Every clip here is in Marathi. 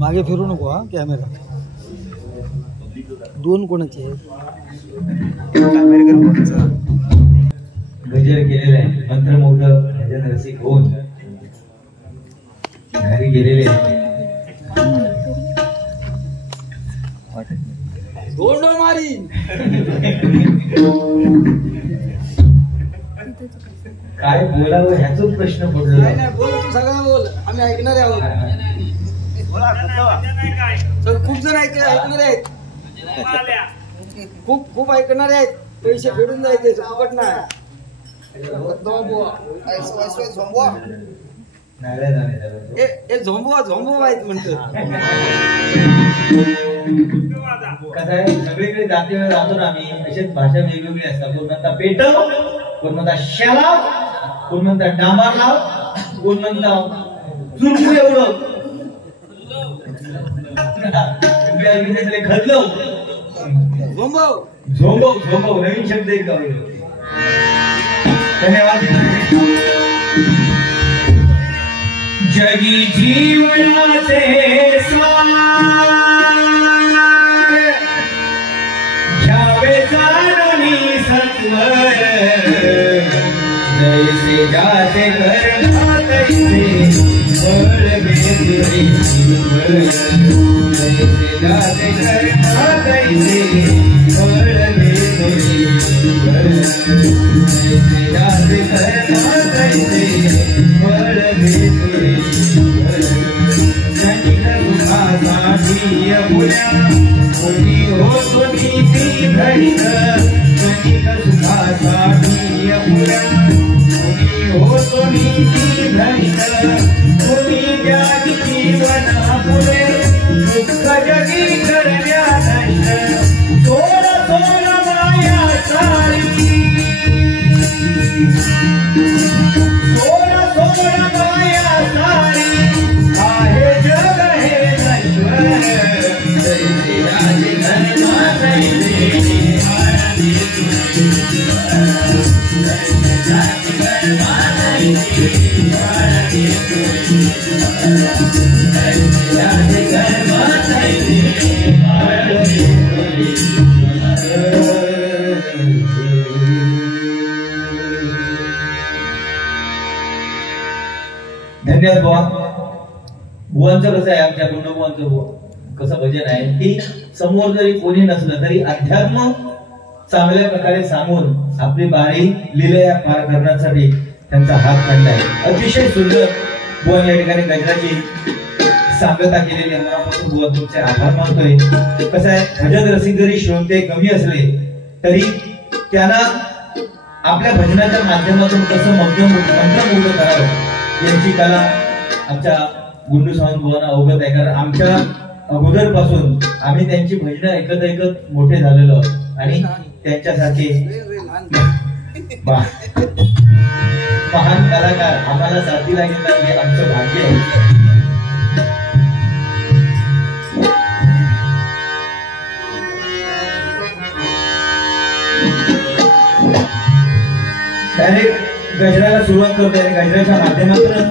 मागे फिरू नको हा कॅमेरा. दोन कोणाचे गजर केलेला आहे. मंत्रमुग्ध भजन रसिक होऊन घरी गेलेले गोंडो मारी. काय बोलावं ह्याचाच प्रश्न पडलो. नाही बोल, तू सगळं बोल, आम्ही ऐकणारे आहोत. खूप जण ऐकणारे आहेत, खूप ऐकणारे आहेत. पैसे फेडून जायचे फुकट नाही. झोंबवा आहेत म्हणतो. कसं आहे, सगळीकडे जातीवर राहतो ना आम्ही. अशीच भाषा वेगवेगळी असतात. कोण म्हणता पेटव, कोण म्हणता शालाव, कोण म्हणता डांबार लाव, कोण म्हणता चुरकू एवढं खदलव. झोंबव झोंबव झोंबव नवीन शब्द एक गाव. धन्यवाद. जगी जीवनाचे सार घ्यावे जाणूनी सत्वर. जैसे जाते कर्म तैसे फळ भेटले जीवन. जैसे जाते कर्म तैसे फळ भेटले जीवन. जैसे जाते कर्म तैसे फळ भेटले जीवन. जनिक सुखासाठी अपुऱ्या कोणी होतो नीती धरित. जनिक सुखासाठी अपुऱ्या कोणी होतो नीती धरित. कोणी त्यागी जीवन पुरे दुःख जगी करण्या नष्ट. सोड सोड माया सारी, सोड सोड माया सारी. आहे जग हे नश्वर. जैसे राजे धर्मा तैसे धन्यवाद बुवा. बुवांचं कसं आहे, आमच्या गुंड बुवांचं कसं भजन आहे की समोर जरी कोणी नसलं तरी अध्यात्म चांगल्या प्रकारे सांगून आपली बारी लीला पार करण्यासाठी त्यांचा हात काढलाय. अतिशय सुंदर बुवा या ठिकाणी गजराची सांगता केलेली आहे. मनापासून बुवा तुमचे आभार मानतोय. कसं आहे, भजन रसिक जरी श्रोते कमी असले तरी त्यांना आपल्या भजनाच्या माध्यमातून कसं मंत्रमुग्ध करावं यांची कला आमच्या गुंडू सावंत बुवांना अवगत आहे. कारण आमच्या अगोदर पासून आम्ही त्यांची भजनं ऐकत ऐकत मोठे झालेलो आणि त्यांच्यासारखे महान कलाकार आम्हाला साथीला घेतला हे आमचं भाग्य आहे. डायरेक्ट गजराला सुरुवात करतोय आणि गजराच्या माध्यमातून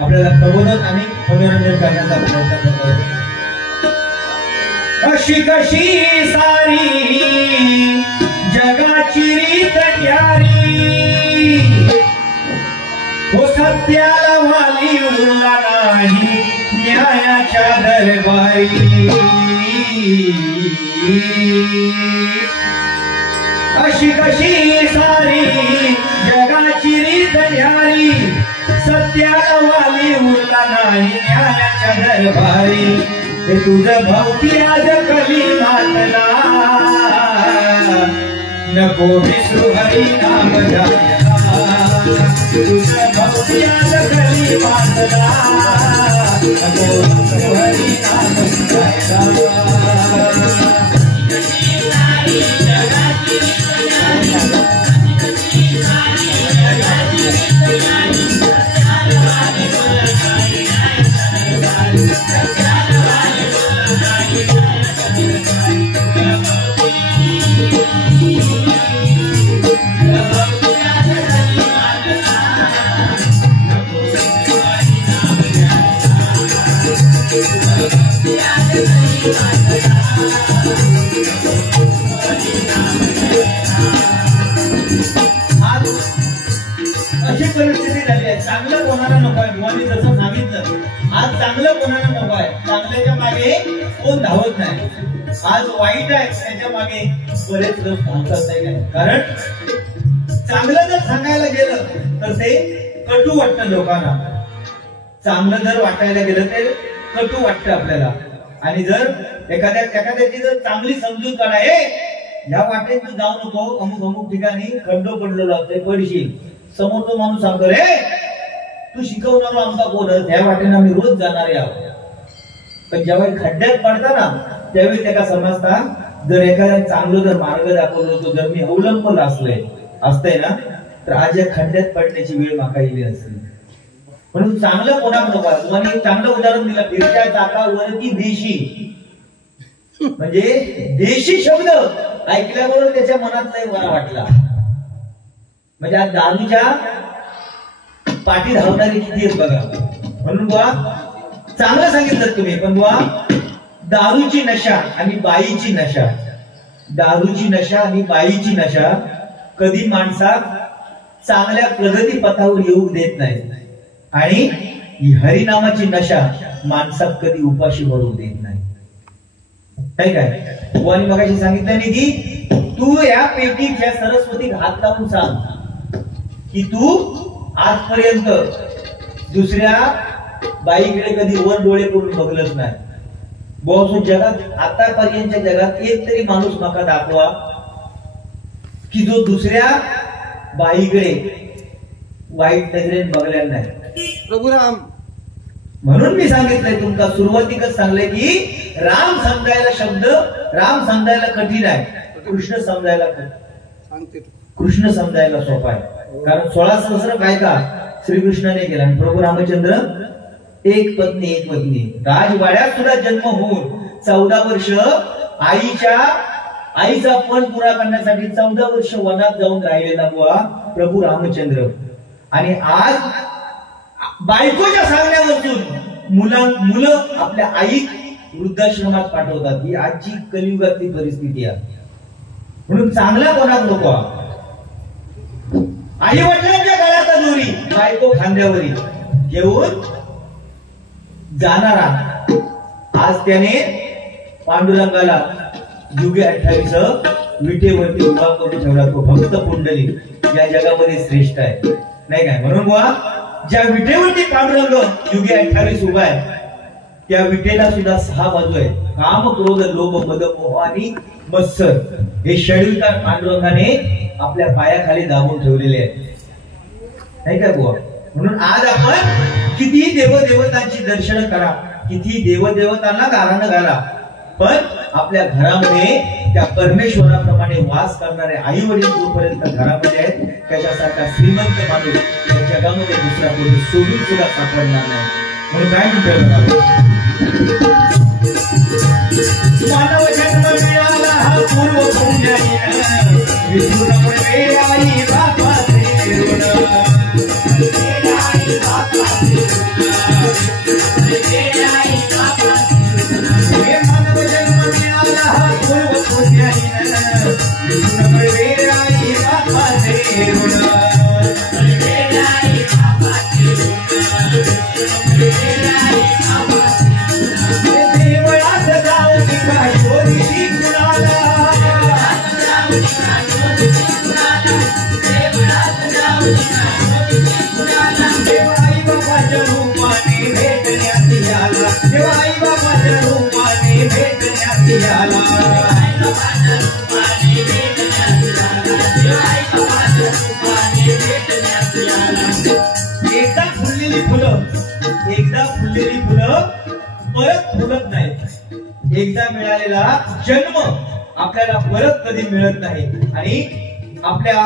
आपल्याला प्रबोधन आणि मनोरंजन करण्याचा प्रयत्न करतोय. अशी कशी सारी जगाची रीत न्यारी. हो सत्याला वाली उरला नाही न्यायाच्या दरबारी. अशी कशी सारी जगाची रीत न्यारी. सत्याला वाली उरला नाही न्यायाच्या दरबारी. हे तुझं भवती आज कली मातला नको विसरू हरी नाम गायला. तुझं भवती आज कली मातला नको विसरू हरी नाम गायला. आज अशी परिस्थिती झाली आहे, चांगलं कोणाला नको आहे. बुवांनी जसं सांगितलं, आज चांगलं कोणाला नको आहे, चांगल्याच्या मागे कोण धावत नाही. आज वाईट आहे त्याच्या मागे बरेच लोक धावतात नाही. कारण चांगलं जर सांगायला गेलं तर ते कटू वाटतं लोकांना. चांगलं जर वाटायला गेलं ते कटू वाटतं आपल्याला. आणि जर एखाद्याची जर चांगली समजूत काढा, या वाटेत तू जाऊ नको, अमुक अमुक ठिकाणी खड्डो पडलेलो असते, पडशील. समोर तो माणूस सांगतो, रे तू शिकवणार आमचा कोण, त्या वाटेनं आम्ही रोज जाणार आहोत. पण जेव्हा खड्ड्यात पडता ना त्यावेळी त्याला समजता, जर एखाद्या चांगलं जर मार्ग दाखवलं होतो, जर मी अवलंबून असतंय ना, तर आज या खड्ड्यात पडण्याची वेळ माका येईल असते. म्हणून चांगलं कोणाला नको. तुम्हाला एक चांगलं उदाहरण दिलं, फिरत्या चाकावरती देशी. म्हणजे देशी शब्द ऐकल्याबरोबर त्याच्या मनात नाही बरा वाटला. म्हणजे आज दारूच्या पाठी धावणारे किती आहेत बघा. म्हणून बुवा चांगलं सांगितलं तुम्ही, पण बुवा दारूची नशा आणि बाईची नशा, दारूची नशा आणि बाईची नशा कधी माणसात चांगल्या प्रगती पथावर येऊ देत नाही. आणि हरिनामाची नशा माणसात कधी उपाशी भरू देत नाही. काय बुवानी मगाशी सांगितलं नाही की तू या पेटीच्या सरस्वतीक हात लावून सांग की तू आजपर्यंत दुसऱ्या बाईकडे कधी वर डोळे करून बघलंच नाही. बहुत जगात आतापर्यंतच्या जगात एक तरी माणूस नका दाखवा की जो दुसऱ्या बाईकडे वाईट नजरेने बघलेला नाही. प्रभू राम. म्हणून मी सांगितलंय तुमका सुरुवातीकच सांगलंय की राम समजायला कठीण आहे, कृष्ण समजायला कृष्ण समजायला सोपा आहे. कारण 16 सहस्र बायका श्रीकृष्णाने केला आणि प्रभू रामचंद्र एक पत्नी. राजवाड्यात सुद्धा जन्म होऊन 14 वर्ष आईचा पण पुरा करण्यासाठी 14 वर्ष वनात जाऊन राहिलेला बुवा प्रभू रामचंद्र. आणि आज बायकोच्या सांगण्यावरून मुलं आपल्या आई वृद्धाश्रमात पाठवतात. ही आजची कलियुगातली परिस्थिती आहे. म्हणून चांगला कोणात नको. आई वडिलांच्या गळ्यात दोरी, बायको खांद्यावरी घेऊन जाणारा. आज त्याने पांडुरंगाला युगे 28 विटेवरती उभा करून ठेवला. तो भक्त पुंडली या जगामध्ये श्रेष्ठ आहे, नाही काय. म्हणून बुवा ज्या विटेवरती पांडुरंग युगे 28 उभा आहे, त्या विटेला सुद्धा 6 बाजू आहे. काम, क्रोध, लोभ, मद, मोह आणि मत्सर हे षड्विकार पांडुरंगाने आपल्या पायाखाली दाबून ठेवलेले आहेत, नाही काय बुवा. म्हणून आज आपण किती देवदेवतांची दर्शन करा, किती देवदेवतांना गाणं घाला, पण आपल्या घरामध्ये त्या परमेश्वराप्रमाणे वास करणारे आई वडील जोपर्यंत घरामध्ये आहेत, त्याच्यासारखा श्रीमंत माणूस या जगामध्ये दुसरा कोणी सोडून सुद्धा सापडणार नाही. म्हणून काय म्हणतोय, मानव जन्म मिळाला हा पूर्व पुण्यहीन, विसरू नको वेळ आई बापाचे ऋण. हे मानव जन्म मिळाला हा पूर्व पुण्यहीन, विसरू नको वेळ आई बापाचे ऋण. देवळात जाऊ निघा शोधीशी कुणाला, देव आई बाबाच्या रूपाने भेटण्यात आला, देव आई बाबाच्या रूपाने भेटण्यात आला. एकदा फुललेली फुलं परत फुलत नाही. एकदा मिळालेला जन्म आपल्याला परत कधी मिळत नाही. आणि आपल्या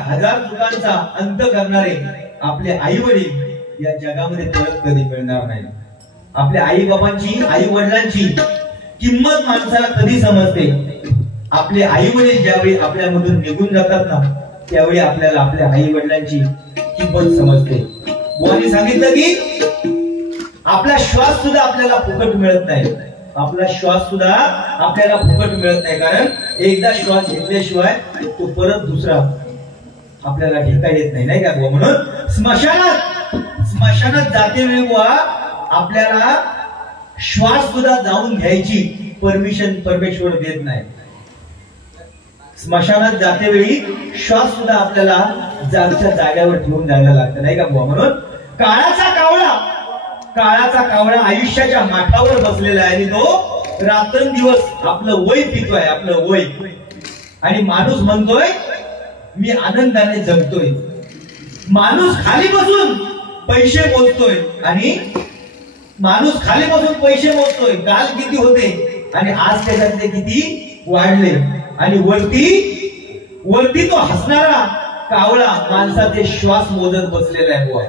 हजार चुकांचा अंत करणारे आपले आई वडील या जगामध्ये परत कधी मिळणार नाही. आपल्या आई बाबांची, आई वडिलांची किंमत माणसाला कधी समजते, आपले आई वडील ज्यावेळी आपल्यामधून निघून जातात ना, त्यावेळी आपल्याला आपल्या आई वडिलांची किंमत समजते. बुवानी सांगितलं की आपला श्वास सुद्धा आपल्याला फुकट मिळत नाही. आपला श्वास सुद्धा आपल्याला फुकट मिळत नाही, कारण एकदा श्वास घेतल्याशिवाय तो परत दुसरा आपल्याला घेता येत नाही, नाही का बुवा. म्हणून स्मशानात जातेवेळी बुवा आपल्याला श्वास सुद्धा जाऊन घ्यायची परमिशन परमेश्वर देत नाही. स्मशानात जातेवेळी श्वास सुद्धा आपल्याला जागच्या जाग्यावर ठेवून जायला लागतं, नाही का बुवा. म्हणून काळाचा कावळा आयुष्याच्या माठावर बसलेला आहे आणि तो रात्रंदिवस आपलं वय पितोय, आपलं वय. आणि माणूस म्हणतोय मी आनंदाने जगतोय. माणूस खाली बसून पैसे मोजतोय आणि काल किती होते आणि आज त्याच्यातले किती वाढले. आणि वरती तो हसणारा कावळा माणसाचे श्वास मोजत बसलेला आहे बुवा.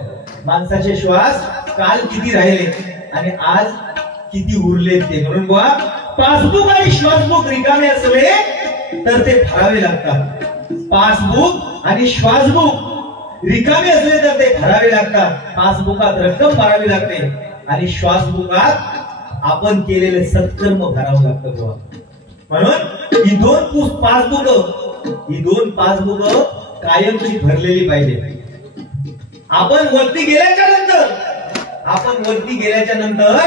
माणसाचे श्वास काल किती राहिले आणि आज किती उरले ते. म्हणून बुवा पासबुक आणि श्वासबुक रिकामे असले तर ते भरावे लागतात. पासबुक आणि श्वासबुक रिकामे असले तर ते भरावे लागतात. पासबुकात रक्कम भरावी लागते आणि श्वासबुकात आपण केलेले सत्कर्म भरावं लागतं बुवा. म्हणून ही दोन पासबुक कायमची भरलेली पाहिजे. आपण वरती गेल्याच्या नंतर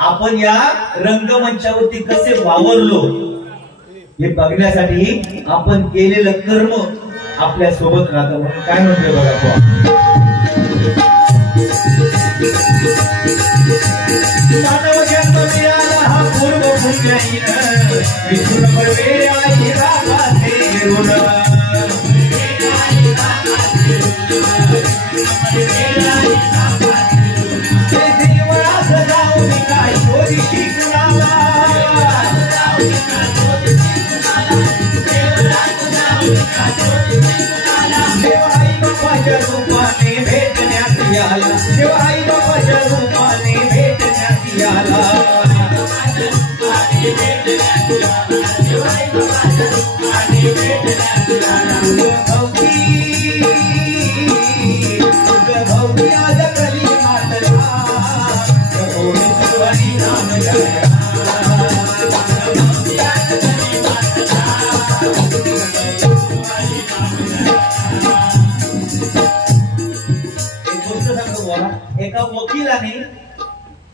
आपण या रंगमंचावरती कसे वावरलो हे बघण्यासाठी आपण केलेलं कर्म आपल्या सोबत राहतं. म्हणून काय म्हणतोय बघा मानव जन्म मिळाला हा पूर्व पुण्याईन विठुर पडवे आई रागाचे गिरून देवळास जाऊन काय शोधीशी कुणाला देवाई बापाच्या रूपाने भेटण्यात याला. देवाई बापाच्या रूपाने भेटण्यात याला. भवती आज कली मातला नाम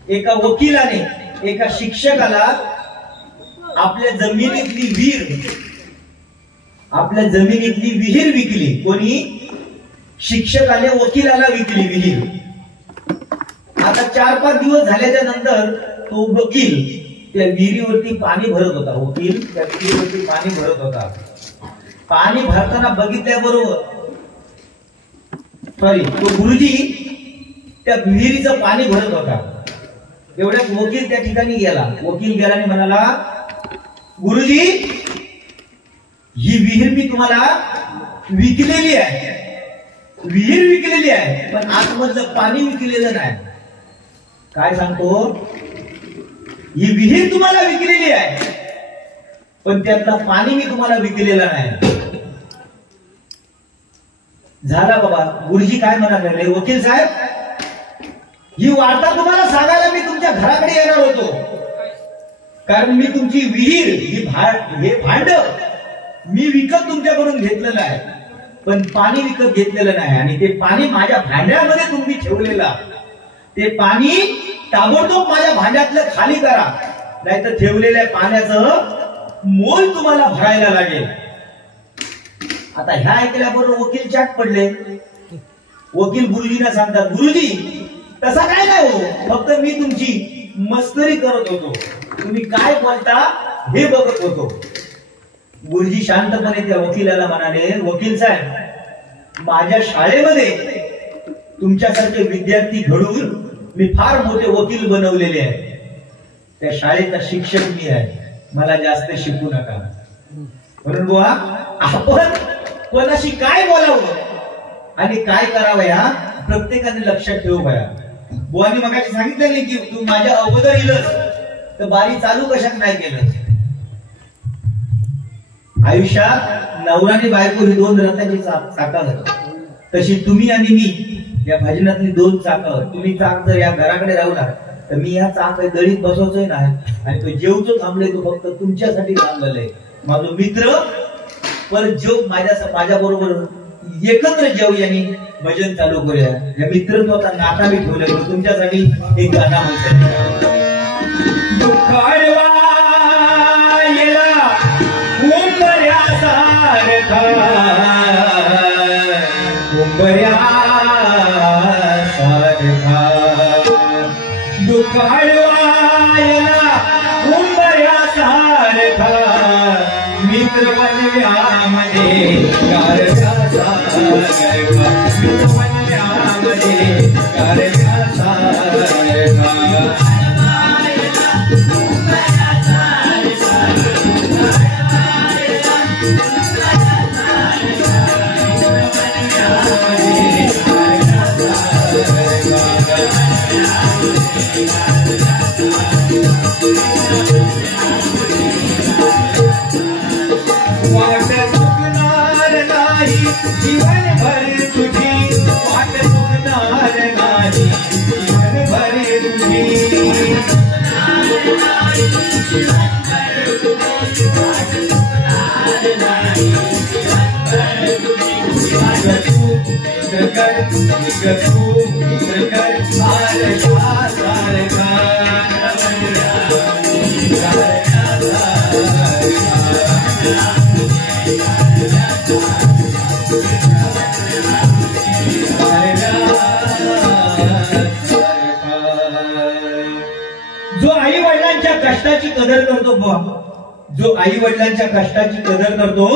एका वकिलाने एका शिक्षकाला आपल्या जमिनीतली विहीर विकली. कोणी? शिक्षकाने वकिलाला विकली विहीर. आता 4-5 दिवस झाल्याच्या नंतर तो वकील त्या विहिरीवरती पाणी भरत होता. पाणी भरताना बघितल्याबरोबर तो गुरुजी त्या विहिरीचं पाणी भरत होता. एवढ्यात वकील त्या ठिकाणी गेला. आणि म्हणाला, गुरुजी ही विहीर मी तुम्हाला विकलेली आहे. विहीर विकलेली आहे पण आतमधलं पाणी विकलेलं नाही. काय सांगतो? ही विहीर तुम्हाला विकलेली आहे पण त्यातलं पाणी मी तुम्हाला विकलेलं नाही. झाला बाबा. गुरुजी काय म्हणत राहिले, वकील साहेब ही वार्ता तुम्हाला सांगायला मी तुमच्या घराकडे येणार होतो, कारण मी तुमची विहीर हे भांड मी विकत तुमच्याकडून घेतलेलं आहे पण पाणी विकत घेतलेलं नाही. आणि ते पाणी माझ्या भांड्यामध्ये तुम्ही ठेवलेलं, ते पाणी ताबडतोब माझ्या भांड्यातलं खाली करा, नाहीतर ठेवलेल्या पाण्याचं मोल तुम्हाला भरायला लागेल. आता ह्या ऐकल्याबरोबर वकील चाट पडले. वकील गुरुजींना सांगतात, गुरुजी तसा काय नाही हो, फक्त मी तुमची मस्करी करत होतो, तुम्ही काय बोलता हे बघत होतो. गुरुजी शांतपणे त्या वकिलाला म्हणाले, वकील साहेब माझ्या शाळेमध्ये तुमच्यासारखे विद्यार्थी घडवून मी फार मोठे वकील बनवलेले आहे. त्या शाळेचा शिक्षक मी आहे, मला जास्त शिकू नका. म्हणून बुवा आपण कोणाशी काय बोलावं आणि काय करावं या प्रत्येकाने लक्षात ठेवू बया. बुवानी मगाशी सांगितलं नाही की तू माझ्या अगोदर येलस तर बारी चालू कशात नाही केलं. आयुष्यात नवरा आणि बायको ही दोन रथाची चाका झाली, तशी तुम्ही आणि मी या भजनातली 2 चाकं तुम्ही चाक जर या घराकडे लावला तर मी या चाक दळीत बसवतोय ना आणि तो जेवतो थांबले तो फक्त तुमच्यासाठी थांबलेला आहे. माझा मित्र पर जो माझ्या बरोबर एकत्र जेव यांनी भजन चालू करूया. या मित्रत्वाचा नाता मी ठेवलाय तुमच्यासाठी एक गाणं म्हणतो. दुःखाडवा येला उंबऱ्यासारखा दुःखाडवा येला उंबऱ्यासारखा मित्र बनव्यामध्ये कारव्यासारखा मित्र बनव्यामध्ये कारव्यासारखा वाट चुकणार नाही जीवनभर तुझी वाट चुकणार नाही जीवनभर तुझी जो आई वडिलांच्या कष्टाची कदर करतो जो आई वडिलांच्या कष्टाची कदर करतो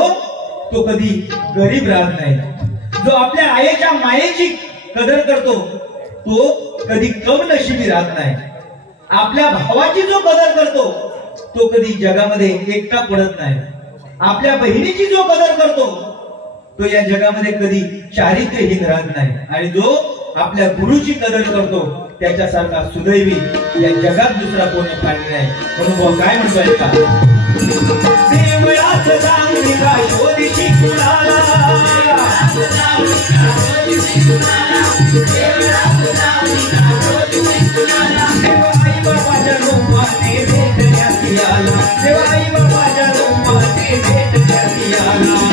तो कधी गरीब राहत नाही. जो आपल्या आईच्या मायेची कदर करतो तो कधी कमनशिबी राहत नाही. आपल्या भावाची जो कदर करतो तो कधी जगामध्ये एकटा पडत नाही. आपल्या बहिणीची जो कदर करतो तो या जगामध्ये कधी चारित्र्यहीन राहत नाही. आणि जो आपल्या गुरुची कदर करतो त्याच्यासारखा सुदैवी या जगात दुसरा कोणी पाणी नाही. म्हणून काय म्हणतोय का देवळात चांगली का शोधीची कुणाला आई बाबाच्या रूपाने भेटण्याची आला देवा आई बाबाच्या रूपाने भेटण्याची आला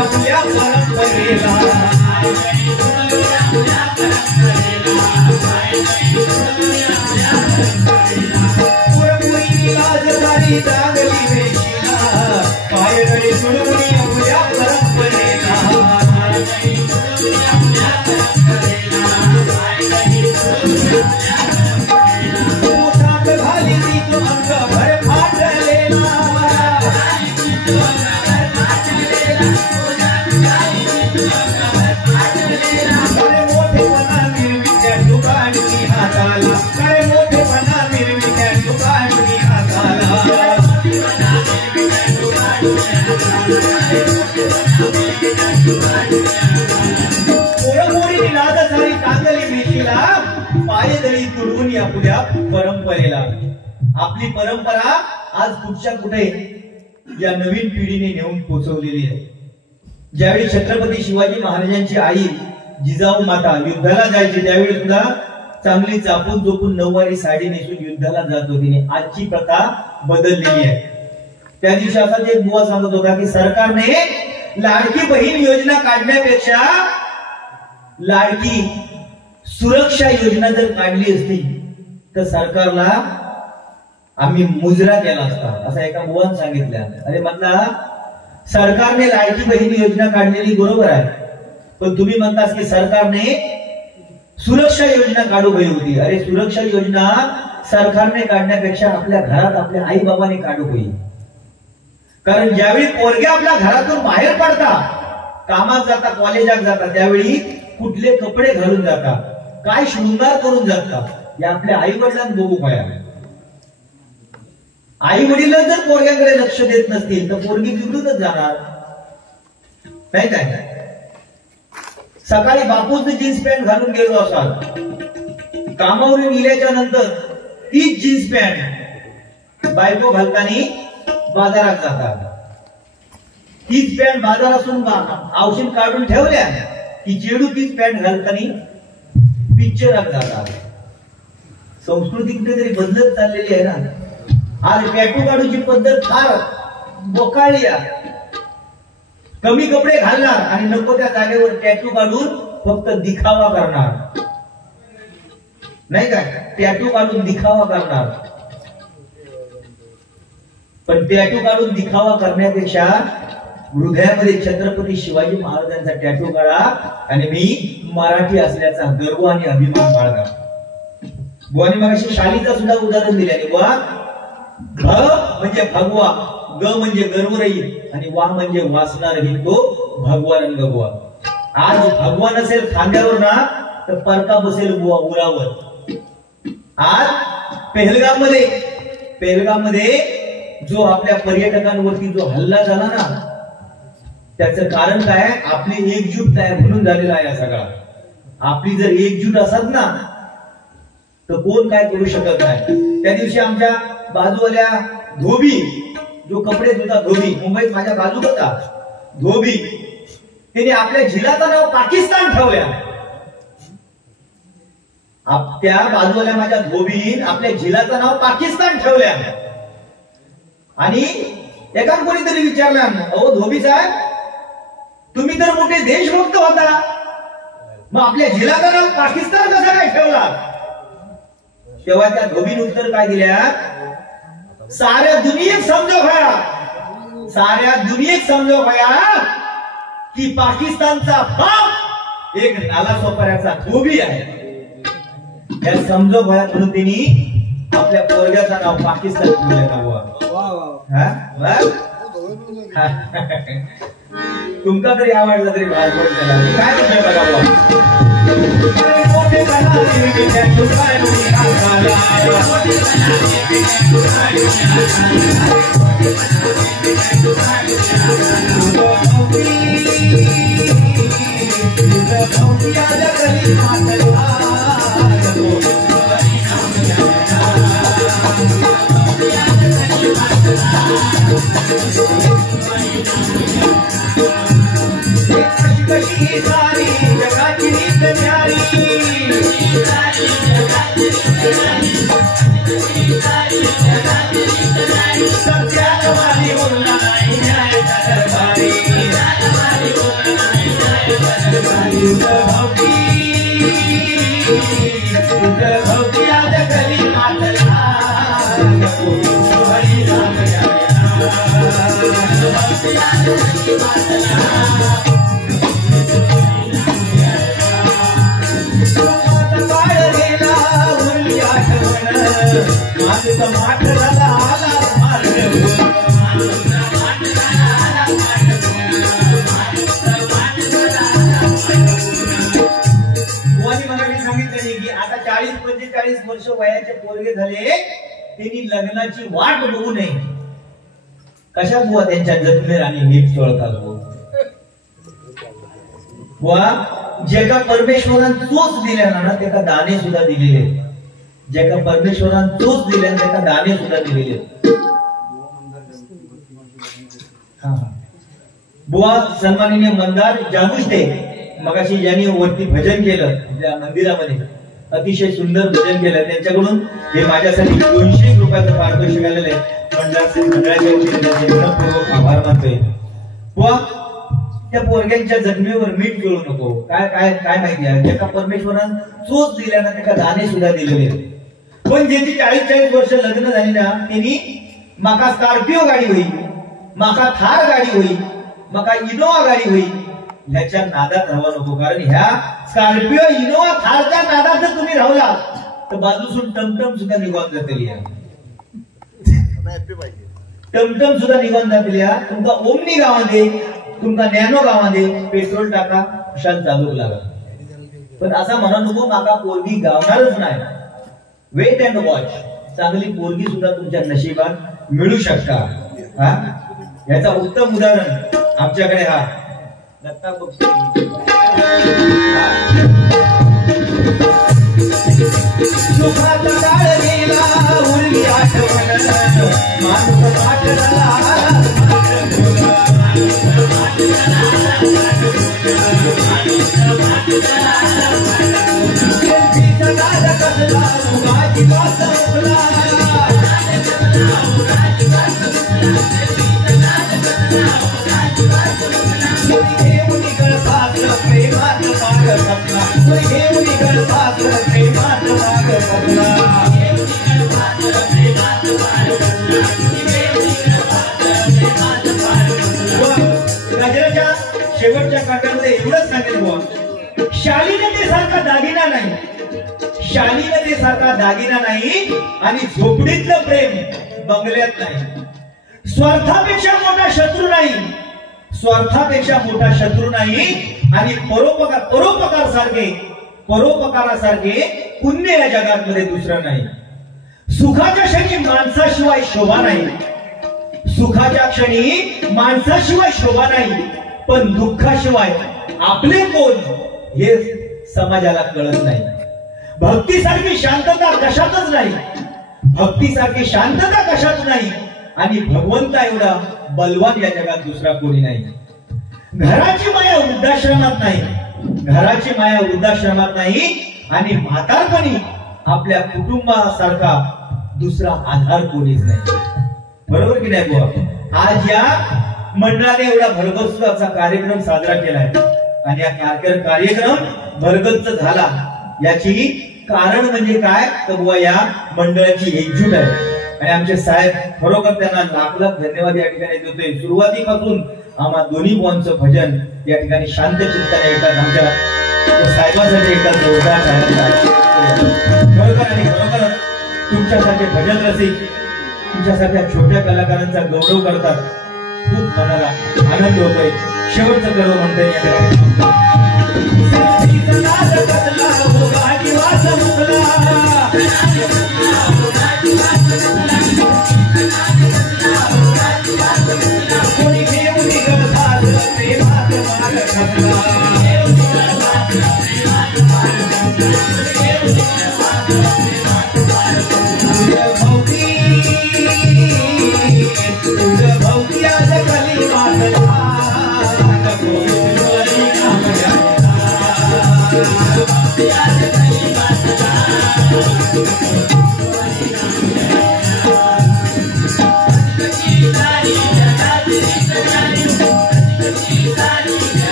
आपल्या परंपरेला पुरपुरी राजधानी चांगली वेशीला पायदळी सुडमुनी आपल्या परंपरेला पोटात घाली ती तो अंगभर फाटलेला पायदळी तुडवून आपल्या परंपरेला. आपली परंपरा आज कुठच्या कुठे या नवीन पिढीने नेऊन पोहोचवलेली आहे. ज्यावेळी छत्रपती शिवाजी महाराजांची आई जिजाऊ माता युद्धाला जायची त्यावेळी सुद्धा चांगली चापून चोपून नऊवारी साडी नेसून युद्धाला जात होती. आजची प्रथा बदललेली आहे. त्या दिवशी असाच एक बुवा सांगत होता की सरकारने लाडकी बहीण योजना काढण्यापेक्षा लाडकी सुरक्षा योजना जर काढली असती तर सरकारला आम्ही मुजरा केला असता असं एका बुवाने सांगितलं. अरे म्हटला सरकारने लाडकी बहीण योजना काढलेली बरोबर आहे पण तुम्ही म्हणतास की सरकारने सुरक्षा योजना काढू गई होती. अरे सुरक्षा योजना सरकारने काढण्यापेक्षा आपल्या घरात आपल्या आई बाबाने काढू गई. कारण ज्यावेळी पोरगे आपल्या घरातून बाहेर पडतात कामात जातात कॉलेजात जातात त्यावेळी कुठले कपडे घालून जातात काय शृंगार करून जगतात हे आपल्या आई वडिलांना बघू पाया. आई वडील जर पोरग्याकडे लक्ष देत नसतील तर पोरगी बिघडूनच जाणार नाही काय. सकाळी बापूच जीन्स पॅन्ट घालून गेलो असाल, कामावरून गेल्याच्या नंतर तीच जीन्स पॅन्ट बायको घालताना बाजारात जातात. तीच पॅन्ट बाजारातून औषध काढून ठेवल्या की चेडू तीच पॅन्ट घालताना पिक्चरात जातात. संस्कृती कुठेतरी बदलत चाललेली आहे ना. आज टॅटू काढूची पद्धत फार बोकाळली आहे. कमी कपडे घालणार आणि नको त्या जागेवर टॅटू काढून फक्त दिखावा करणार नाही का. टॅटू काढून दिखावा करणार. पण टॅटू काढून दिखावा करण्यापेक्षा हृदयामध्ये छत्रपती शिवाजी महाराजांचा टॅटू काढा आणि मी मराठी असल्याचा गर्व आणि अभिमान बाळगा. बुवानी मगाशी शालीचा सुद्धा उदाहरण दिल्याने बुवा भ म्हणजे भगवा, ग म्हणजे गर्व राहील आणि वा म्हणजे वासना राहील तो भगवा रंग बुवा. आज भगवा नसेल खांद्यावर ना तर परका बसेल बुवा उरावर. आज पेहलगाम मध्ये जो आपल्या पर्यटकांवरती जो हल्ला झाला ना त्याचं कारण काय, आपली एकजूट आहे म्हणून झालेला आहे सगळा. आपली जर एकजूट असत ना तर कोण काय करू शकत नाही. त्या दिवशी आमच्या बाजूवाल्या धोबी जो कपडे धुता धोबी, मुंबईत माझ्या बाजू होता धोबी, त्याने आपल्या झिलाचं नाव पाकिस्तान ठेवल्या. त्या बाजूवाल्या माझ्या धोबीन आपल्या झिलाचं नाव पाकिस्तान ठेवल्या. आणि एका कोणीतरी विचारलं, अहो धोबी साहेब तुम्ही तर मोठे देशभक्त होता, मग आपल्या झिलाचं नाव पाकिस्तान कसं काय ठेवला. तेव्हा त्या धोबीने उत्तर काय दिल्या, साऱ्या दुनियेत समजो भया की पाकिस्तानचा बाप एक नालासोपाऱ्याचा धोबी आहे. त्या समजो भया म्हणून त्यांनी आपल्या पोरग्याचं नाव पाकिस्तान ठेवलं. तुमचा तरी आवडला तरी काय विषय बघा. वर्ष वयाचे पोरगे झाले त्यांनी लग्नाची वाट बघू नये. कशा बुवा त्यांच्या जखमेर आणि नीट चोळतात बुवा. जेका परमेश्वरान चोच दिल्या ना त्याका दाणे सुद्धा दिलेले. जेका परमेश्वरान चोच दिल्या त्याका दाणे सुद्धा दिलेले. बुवा सन्माननीय मंदार जागुष्टे मगाशी ज्यांनी वरती भजन केलं आपल्या मंदिरामध्ये अतिशय सुंदर भजन केलं, त्यांच्याकडून हे माझ्यासाठी 200 रुपयाचं पारितोषिक आलेलं आहे. मंडळाचे आभार मानतोय. बुवा त्या पोरग्यांच्या जखमेवर मीठ गिळू नको. काय काय काय माहिती आहे, ज्याका परमेश्वरान चोच दिल्या ना त्याका दाणे सुद्धा दिलेले. पण ज्याची 40-40 वर्ष लग्न झाली ना त्यांनी माका स्कॉर्पिओ गाडी होईल, माका थार गाडी होईल, माका इनोवा गाडी होईल ह्याच्या नादात राहावं नको. कारण ह्या स्कॉर्पिओ इनोवा थारच्या नादात जर तुम्ही राहला तर बाजूसून टमटम सुद्धा निघून जातील. टमटम सुद्धा निघून जातील. तुमका ओमनी गावामध्ये तुमका नॅनो गावामध्ये पेट्रोल टाका खुशाल चालू लागा. पण असा म्हणा नको माका पोरगी गावणारच नाही. Wait and watch. चांगली पोरगी सुद्धा तुमच्या नशिबात मिळू शकता. हा, याचा उत्तम उदाहरण आमच्याकडे हा दत्ता बक्षी. सुखाचा काळ गेला उरली आठवण माणूस वाटला गजराच्या शेवटच्या काठामध्ये एवढंच सांगेल बुवा, शालीनतेसारखा दागिना नाही, शालीनतेसारखा दागिना नाही आणि झोपडीतलं प्रेम बंगल्यात नाही. स्वार्थापेक्षा मोठा शत्रू नाही, स्वार्थापेक्षा मोठा शत्रू नाही आणि परोपकारासारखे पुण्य या जगामध्ये दुसरं नाही. सुखाच्या क्षणी माणसाशिवाय शोभा नाही, सुखाच्या क्षणी माणसाशिवाय शोभा नाही, पण दुःखाशिवाय आपले कोण हे समाजाला कळत नाही. भक्तीसारखी शांतता कशातच नाही, भक्तीसारखी शांतता कशात नाही आणि भगवंता एवढा बलवान या जगात दुसरा कोणी नाही. घराची माया वृद्धाश्रमात नाही, घराची माया वृद्धाश्रमात नाही आणि म्हातारपणी आपल्या कुटुंबासारखा दुसरा आधार कोणीच नाही. बरोबर की नाही बुवा? आज या मंडळाने एवढा भरगच्च असा कार्यक्रम साजरा केलाय आणि हा कार्यक्रम भरगच्च झाला याची कारण म्हणजे काय तर बुवा या मंडळाची एकजूट आहे. आणि आमचे साहेब खरोखर त्यांना लाख लाख धन्यवाद या ठिकाणी देतोय. सुरुवातीपासून आम्हा दोन्ही बुवांचं भजन या ठिकाणी शांत चित्ताने येतात. आमच्या साहेबांसाठी एकदा जोरदार खरोखर आणि खरोखर तुमच्यासारखे भजन रसिक तुमच्यासारख्या छोट्या कलाकारांचा गौरव करतात. खूप मनाला आनंद होतोय. शेवटचं गर्व म्हणतोय या